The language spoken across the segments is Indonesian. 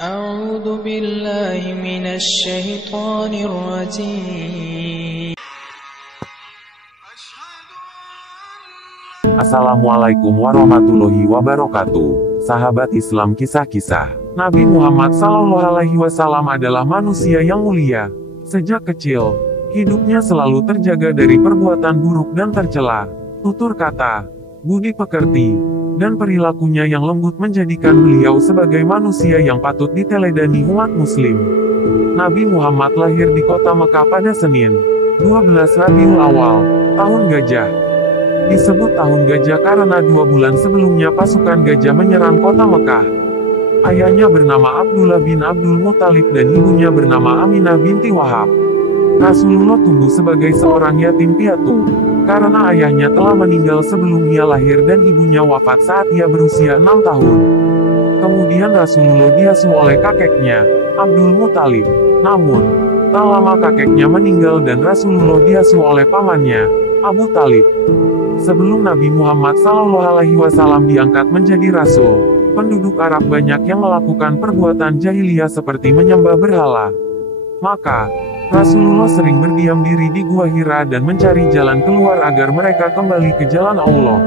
أعوذ بالله من الشيطان الرجيم. Assalamualaikum warahmatullahi wabarakatuh. Sahabat Islam, kisah-kisah Nabi Muhammad SAW adalah manusia yang mulia. Sejak kecil, hidupnya selalu terjaga dari perbuatan buruk dan tercela. Tutur kata, budi pekerti, dan perilakunya yang lembut menjadikan beliau sebagai manusia yang patut diteladani umat muslim. Nabi Muhammad lahir di kota Mekah pada Senin, 12 Rabiul Awal, tahun gajah. Disebut tahun gajah karena 2 bulan sebelumnya pasukan gajah menyerang kota Mekah. Ayahnya bernama Abdullah bin Abdul Muthalib dan ibunya bernama Aminah binti Wahab. Rasulullah tumbuh sebagai seorang yatim piatu, karena ayahnya telah meninggal sebelum ia lahir dan ibunya wafat saat ia berusia 6 tahun. Kemudian Rasulullah diasuh oleh kakeknya, Abdul Muthalib. Namun, tak lama kakeknya meninggal dan Rasulullah diasuh oleh pamannya, Abu Talib. Sebelum Nabi Muhammad SAW diangkat menjadi Rasul, penduduk Arab banyak yang melakukan perbuatan jahiliyah seperti menyembah berhala. Maka, Rasulullah sering berdiam diri di Gua Hira dan mencari jalan keluar agar mereka kembali ke jalan Allah.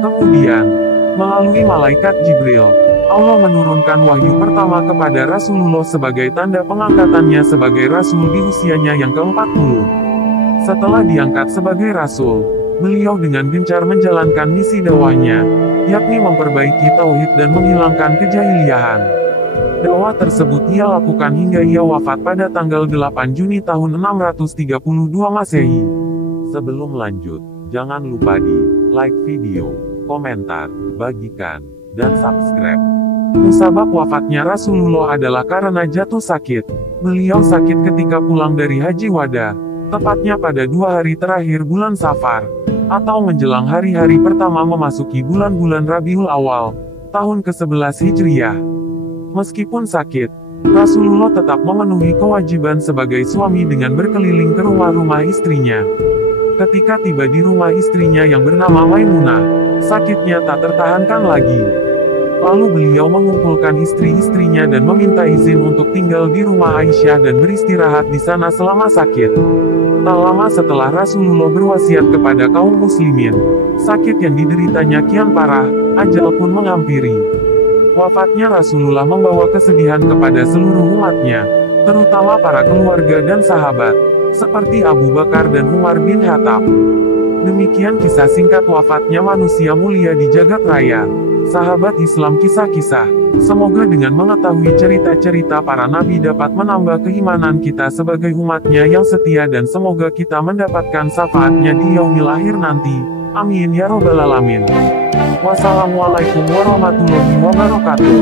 Kemudian, melalui malaikat Jibril, Allah menurunkan wahyu pertama kepada Rasulullah sebagai tanda pengangkatannya sebagai Rasul di usianya yang ke-40. Setelah diangkat sebagai Rasul, beliau dengan gencar menjalankan misi dakwahnya, yakni memperbaiki tauhid dan menghilangkan kejahiliahan. Dakwah tersebut ia lakukan hingga ia wafat pada tanggal 8 Juni tahun 632 Masehi. Sebelum lanjut, jangan lupa di like video, komentar, bagikan, dan subscribe. Musabab wafatnya Rasulullah adalah karena jatuh sakit. Beliau sakit ketika pulang dari Haji Wada, tepatnya pada 2 hari terakhir bulan Safar, atau menjelang hari-hari pertama memasuki bulan-bulan Rabiul Awal, tahun ke-11 Hijriah. Meskipun sakit, Rasulullah tetap memenuhi kewajiban sebagai suami dengan berkeliling ke rumah-rumah istrinya. Ketika tiba di rumah istrinya yang bernama Maimunah, sakitnya tak tertahankan lagi. Lalu beliau mengumpulkan istri-istrinya dan meminta izin untuk tinggal di rumah Aisyah dan beristirahat di sana selama sakit. Tak lama setelah Rasulullah berwasiat kepada kaum muslimin, sakit yang dideritanya kian parah, ajal pun menghampiri. Wafatnya Rasulullah membawa kesedihan kepada seluruh umatnya, terutama para keluarga dan sahabat, seperti Abu Bakar dan Umar bin Khattab. Demikian kisah singkat wafatnya manusia mulia di jagat raya. Sahabat Islam, kisah-kisah, semoga dengan mengetahui cerita-cerita para nabi dapat menambah keimanan kita sebagai umatnya yang setia dan semoga kita mendapatkan syafaatnya di yaumil akhir nanti. Amin ya robbal alamin. Wassalamualaikum warahmatullahi wabarakatuh.